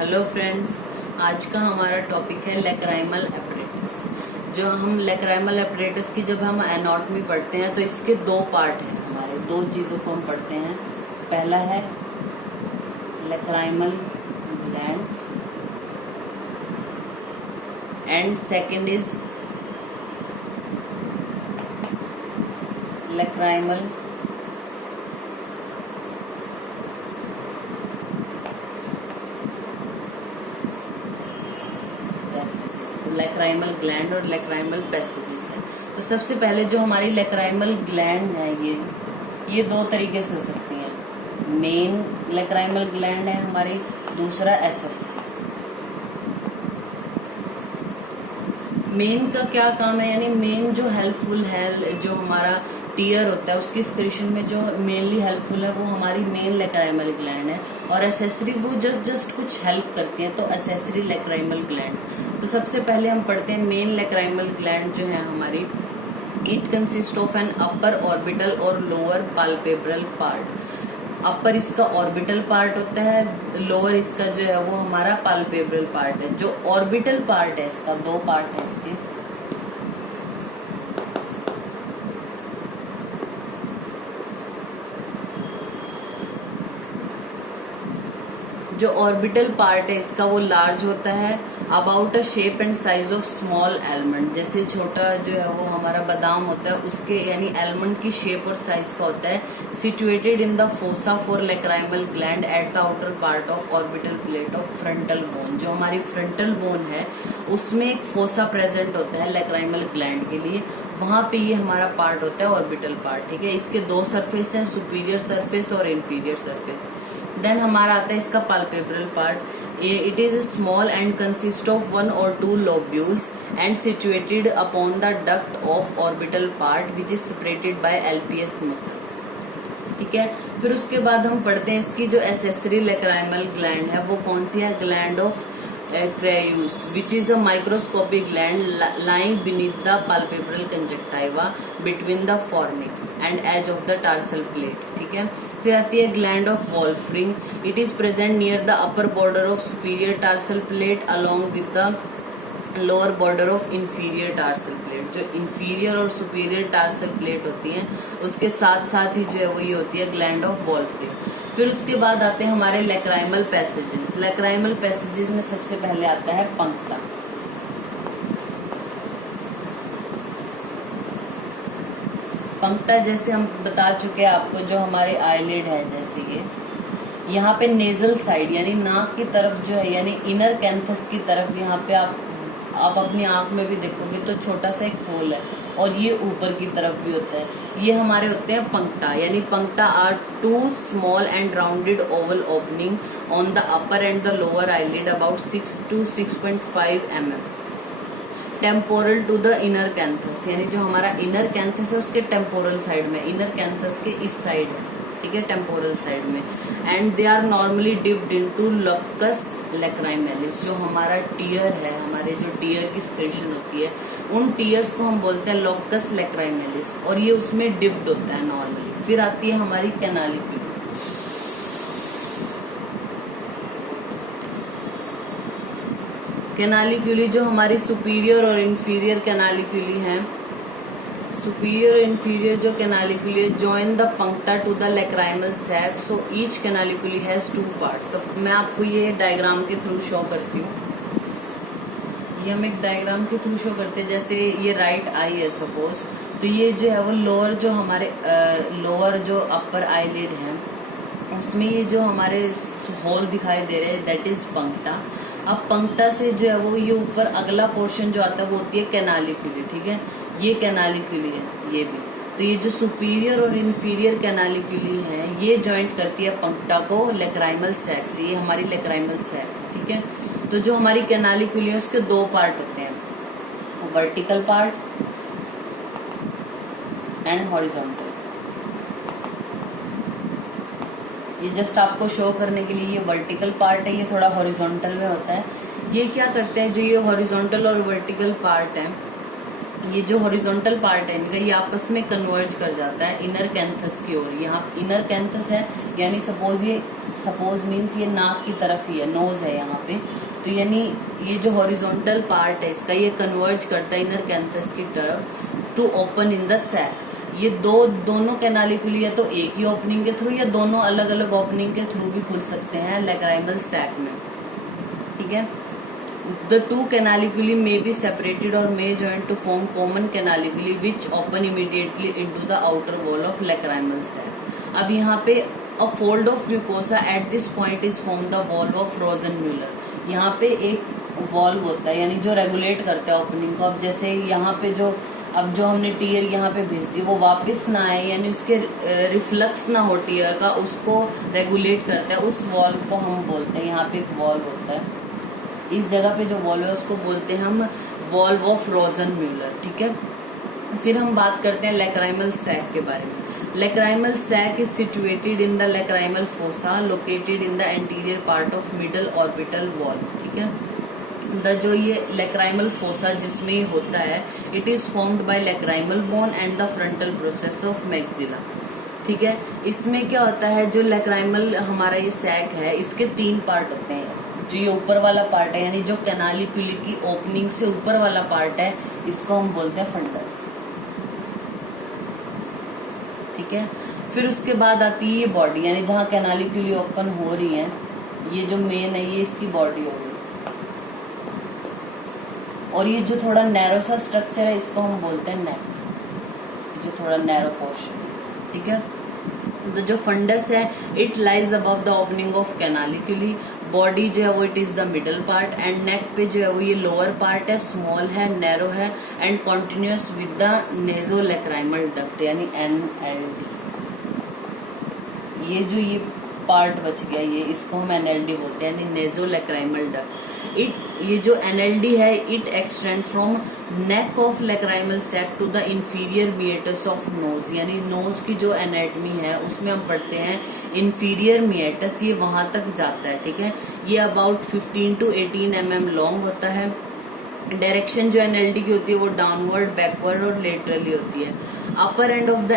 Hello friends, आज का हमारा टॉपिक है लेक्राइमल एपरेटस। जो हम लेक्राइमल एपरेटस की जब हम एनाटॉमी पढ़ते हैं तो इसके दो पार्ट हैं। हमारे दो चीजों को हम पढ़ते हैं। पहला है lacrimal glands and second is lacrimal lacrimal gland और लेक्राइमल पैसेजेस है। तो सबसे पहले जो हमारी लेक्राइमल ग्लैंड है ये दो तरीके से हो सकती है। मेन लेक्राइमल ग्लैंड है हमारी, दूसरा एसेसरी। मेन का क्या काम है, यानी मेन जो हेल्पफुल है, जो हमारा टीयर होता है उसकी स्क्रीशन में जो मेनली हेल्पफुल है वो हमारी मेन लेक्राइमल ग्लैंड है, और एसेसरी वो जस्ट कुछ हेल्प करती है, तो एसेसरी लेक्राइमल ग्लैंड्स। तो सबसे पहले हम पढ़ते हैं मेन लेक्राइमल ग्लैंड जो है हमारी। It consist of an upper orbital और लोअर पाल्पेब्रल पार्ट। अपर इसका ऑर्बिटल पार्ट होता है, लोअर इसका जो है वो हमारा पाल्पेब्रल पार्ट है। जो ऑर्बिटल पार्ट है इसका, दो पार्ट है इसके। जो ऑर्बिटल पार्ट है इसका वो लार्ज होता है, about a shape and size of small almond. जैसे छोटा जो है वो हमारा बादाम होता है उसके, यानी एलमंड की शेप और साइज का होता है। Situated in the fossa for lacrimal gland at the outer part of orbital plate of frontal bone. जो हमारी फ्रंटल बोन है उसमें एक फोसा प्रेजेंट होता है लेक्राइमल ग्लैंड के लिए, वहां पे ये हमारा पार्ट होता है ऑर्बिटल पार्ट। ठीक है, इसके दो सरफेस हैं, सुपीरियर सरफेस और इंफीरियर सरफेस। देन हमारा आता है इसका palpebral part. It is small and consist of one और two lobules and situated upon the duct of orbital part which is separated by LPS muscle. ठीक है, फिर उसके बाद हम पढ़ते हैं इसकी जो एसेसरी लेक्राइमल ग्लैंड है वो कौन सी है। Gland of Crayus, which is a microscopic gland lying beneath the palpebral conjunctiva between the fornix and edge of the tarsal plate। ठीक है, फिर आती है gland of Wolfring. It is present near the upper border of superior tarsal plate along with the lower border of inferior tarsal plate. जो inferior और superior tarsal plate होती है उसके साथ साथ ही जो है वो ये होती है ग्लैंड ऑफ वॉल्फ्रिंग। फिर उसके बाद आते हैं हमारे लेक्राइमल पैसेजेस। लेक्राइमल पैसेजेस में सबसे पहले आता है पंक्ता। पंक्ता जैसे हम बता चुके हैं आपको, जो हमारे आईलिड है जैसे ये, यहाँ पे नेजल साइड यानी नाक की तरफ जो है, यानी इनर कैंथस की तरफ, यहाँ पे आप अपनी आंख में भी देखोगे तो छोटा सा एक होल है, और ये ऊपर की तरफ भी होता है। ये हमारे होते हैं पंक्टा, यानी puncta are two small and rounded oval opening on the upper and the lower eyelid about 6 to 6.5 mm temporal to the inner canthus. यानी जो हमारा इनर कैंथस है उसके टेम्पोरल साइड में, इनर कैंथस के इस साइड है, ठीक है, टेम्पोरल साइड में। And they are normally dipped into lacus lacrimalis. जो हमारा टीयर है, हमारे जो टीयर की स्क्रीशन होती है उन टीयर्स को हम बोलते हैं लॉकस लेक्राइमैलिस, और ये उसमें डिप्ड होता है नॉर्मली। फिर आती है हमारी कैनालिक्यूली। कैनालिक्यूली जो हमारी सुपीरियर और इंफीरियर कैनालिक्यूली है, सुपीरियर और इंफीरियर जो canaliculi join the puncta to the lacrimal sac. So each canaliculi has two parts. मैं आपको ये डायग्राम के थ्रू शो करती हूँ। ये हम एक डायग्राम के थ्रू शो करते हैं। जैसे ये राइट आई है सपोज, तो ये जो है वो लोअर, जो हमारे लोअर जो अपर आईलिड है उसमें ये जो हमारे होल दिखाई दे रहे हैं दैट इज पंक्टा। अब पंक्टा से जो है वो ये ऊपर अगला पोर्शन जो आता है वो होती है कैनालिक्यूली। ठीक है, ये कैनालिक्यूली है ये भी। तो ये जो सुपीरियर और इंफीरियर कैनालिक्यूली है ये जॉइंट करती है पंक्टा को लेक्राइमल सैक से। ये हमारी लेक्राइमल सैक। ठीक है, तो जो हमारी कैनालिक्यूली है उसके दो पार्ट होते हैं, वर्टिकल पार्ट एंड हॉरिजॉन्टल। ये जस्ट आपको शो करने के लिए ये वर्टिकल पार्ट है, ये थोड़ा हॉरिजॉन्टल में होता है। ये क्या करते हैं, जो ये हॉरिजॉन्टल और वर्टिकल पार्ट है ये जो हॉरिजॉन्टल पार्ट है इनका, ये आपस में कन्वर्ज कर जाता है इनर कैंथस की ओर। यहाँ इनर कैंथस है, यानी सपोज मीन्स ये नाक की तरफ ही है, नोज है यहाँ पे, तो यानी ये जो हॉरिजॉन्टल पार्ट है इसका, ये कन्वर्ज करता है इनर कैंथस की तरफ to open in the sac. ये दोनों कैनालिकुली या तो एक ही ओपनिंग के थ्रू या दोनों अलग अलग ओपनिंग के थ्रू भी खुल सकते हैं लैक्राइमल सैक में, ठीक है। The two canaliculi may be separated or may join to form common canaliculi which open immediately into the outer wall of lacrimal sac. अब यहाँ पे a fold of mucosa at this point is formed the valve of Rosenmuller. यहाँ पे एक valve होता है, यानी जो रेगुलेट करता है ओपनिंग को। अब जैसे यहाँ पे जो हमने टीयर यहाँ पे भेज दी वो वापस ना आए, यानी उसके रिफ्लक्स ना हो टीयर का, उसको रेगुलेट करता है। उस वॉल्व को हम बोलते हैं, यहाँ पे एक वॉल्व होता है, इस जगह पे जो वॉल्व है उसको बोलते हैं हम वॉल्व ऑफ रोजनम्यूलर, ठीक है। फिर हम बात करते हैं लैक्राइमल सैक के बारे में। Lacrimal sac is situated in the lacrimal fossa located in the anterior part of middle orbital wall, ठीक है। जो ये लैक्राइमल फोसा जिसमें ये होता है, it is formed by lacrimal bone and the frontal process of maxilla, ठीक है। इसमें क्या होता है, जो लैक्राइमल हमारा ये सैक है, इसके 3 पार्ट होते हैं। जो ये ऊपर वाला पार्ट है, यानी जो कैनालिकुली की ओपनिंग से ऊपर वाला पार्ट है, इसको हम बोलते हैं फंडस, ठीक है। फिर उसके बाद आती है ये बॉडी, यानी जहाँ कैनालिकुली ओपन हो रही है, ये जो मेन है ये इसकी बॉडी हो गई। और ये जो थोड़ा नैरो सा स्ट्रक्चर है इसको हम बोलते हैं नेक, जो थोड़ा नैरो पोर्शन, ठीक है। तो जो फंडस है, it lies above the opening of canaliculi. Body जो है वो it is the middle part, and neck पे जो है वो ये लोअर पार्ट है, स्मॉल है, नैरो है, and continuous with the nasolacrimal duct, यानी NLD। ये पार्ट बच गया, ये इसको हम NLD बोलते हैं, यानी नेजोलैक्राइमल डक्ट। ये जो NLD है, it extend from neck of lacrimal sac to the inferior meatus of nose, यानी नोज की जो एनाटमी है उसमें हम पढ़ते हैं इंफीरियर मिएटस, ये वहां तक जाता है, ठीक है। ये अबाउट 15 to 18 mm लॉन्ग होता है। डायरेक्शन जो NLD की होती है वो डाउनवर्ड, बैकवर्ड और लेटरली होती है। Upper end of the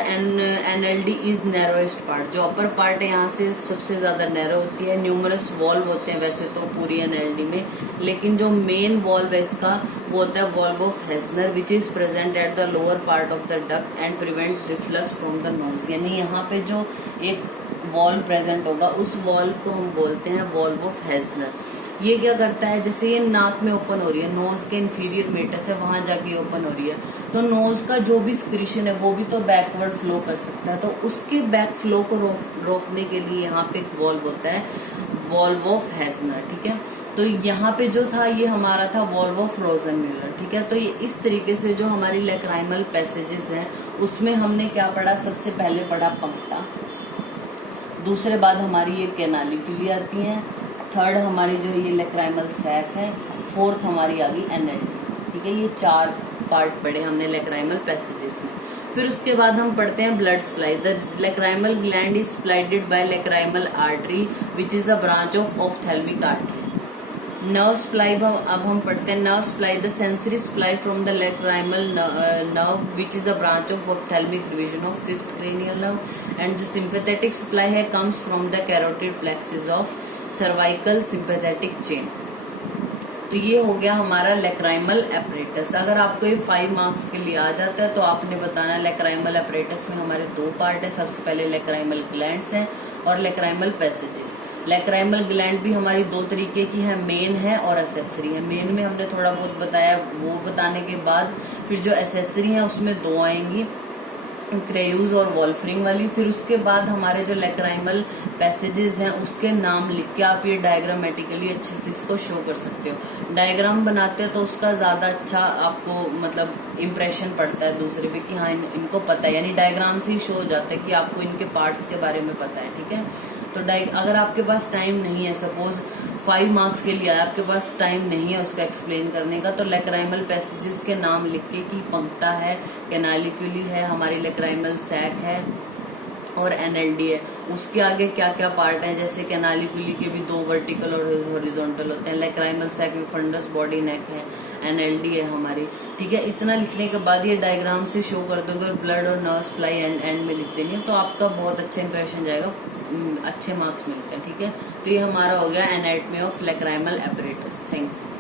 NLD is narrowest part, जो अपर पार्ट है यहाँ से सबसे ज्यादा नैरो होती है। न्यूमरस वॉल्व होते हैं वैसे तो पूरी NLD में, लेकिन जो मेन वॉल्व है इसका वो होता है valve of Hasner, which is present at the lower part of the duct and prevent reflux from the nose, यानी यहाँ पे जो एक वॉल्व प्रेजेंट होगा उस वॉल्व को हम बोलते हैं वॉल्व ऑफ हेस्नर। ये क्या करता है, जैसे ये नाक में ओपन हो रही है, नोज के इंफीरियर मेटस है वहां जाके ओपन हो रही है, तो नोज का जो भी सिक्रीशन है वो भी तो बैकवर्ड फ्लो कर सकता है, तो उसके बैक फ्लो को रोकने के लिए यहाँ पे एक वॉल्व होता है वॉल्व ऑफ हेस्नर, ठीक है। तो यहाँ पे जो था ये हमारा था वॉल्व ऑफ रोजनम्यूलर, ठीक है। तो ये इस तरीके से जो हमारी लैक्राइमल पैसेजेस हैं उसमें हमने क्या पढ़ा, सबसे पहले पढ़ा पंक्टा, दूसरे बाद हमारी ये कैनालिकुली आती है, थर्ड हमारी जो ये लैक्राइमल सैक है, फोर्थ हमारी आ गई NLD, ठीक है। ये 4 पार्ट पढ़े हमने लैक्राइमल पैसेजेस में। फिर उसके बाद हम पढ़ते हैं blood supply. The lacrimal gland is supplied by lacrimal artery which is a branch of ophthalmic artery. Nerve supply अब हम पढ़ते हैं nerve supply, the sensory supply from the lacrimal nerve which is a branch of ophthalmic division of 5th cranial nerve, and जो sympathetic supply है comes from the carotid plexus of cervical sympathetic chain. तो ये हो गया हमारा lacrimal apparatus. अगर आपको ये 5 मार्क्स के लिए आ जाता है तो आपने बताना लैक्राइमल एपरेटस में हमारे 2 पार्ट है, सबसे पहले लैक्राइमल ग्लैंड्स हैं और लैक्राइमल पैसेजेस। लैक्राइमल ग्लैंड भी हमारी 2 तरीके की है, मेन है और एसेसरी है। मेन में हमने थोड़ा बहुत बताया, वो बताने के बाद फिर जो एसेसरी है उसमें 2 आएंगी, क्रेयूज और वॉल्फरिंग वाली। फिर उसके बाद हमारे जो लैक्राइमल पैसेजेस हैं उसके नाम लिख के आप ये डायग्रामेटिकली अच्छे से इसको शो कर सकते हो। डायग्राम बनाते हैं तो उसका ज्यादा अच्छा आपको मतलब इम्प्रेशन पड़ता है दूसरे पे कि हाँ इनको पता है, यानी डायग्राम से ही शो हो जाता है कि आपको इनके पार्ट्स के बारे में पता है, ठीक है। तो अगर आपके पास टाइम नहीं है, सपोज 5 मार्क्स के लिए आपके पास टाइम नहीं है उसको एक्सप्लेन करने का, तो लैक्राइमल पैसेजेस के नाम लिख के कि पंक्टा है, कैनालिकुली है, हमारी लैक्राइमल सैक है, और एनएलडी है। उसके आगे क्या क्या पार्ट है, जैसे कैनालिकुली के भी 2 वर्टिकल और हॉरिजॉन्टल होते हैं। लेक्राइमल सैक में फंडस बॉडी नेक है, एनएलडी है हमारी। ठीक है, इतना लिखने के बाद ये डायग्राम से शो कर दोगे और ब्लड और नर्व सप्लाई एंड में लिख देंगे तो आपका बहुत अच्छा इंप्रेशन जाएगा, अच्छे मार्क्स मिलते हैं। ठीक है, तो ये हमारा हो गया anatomy of lacrimal apparatus. Thank you.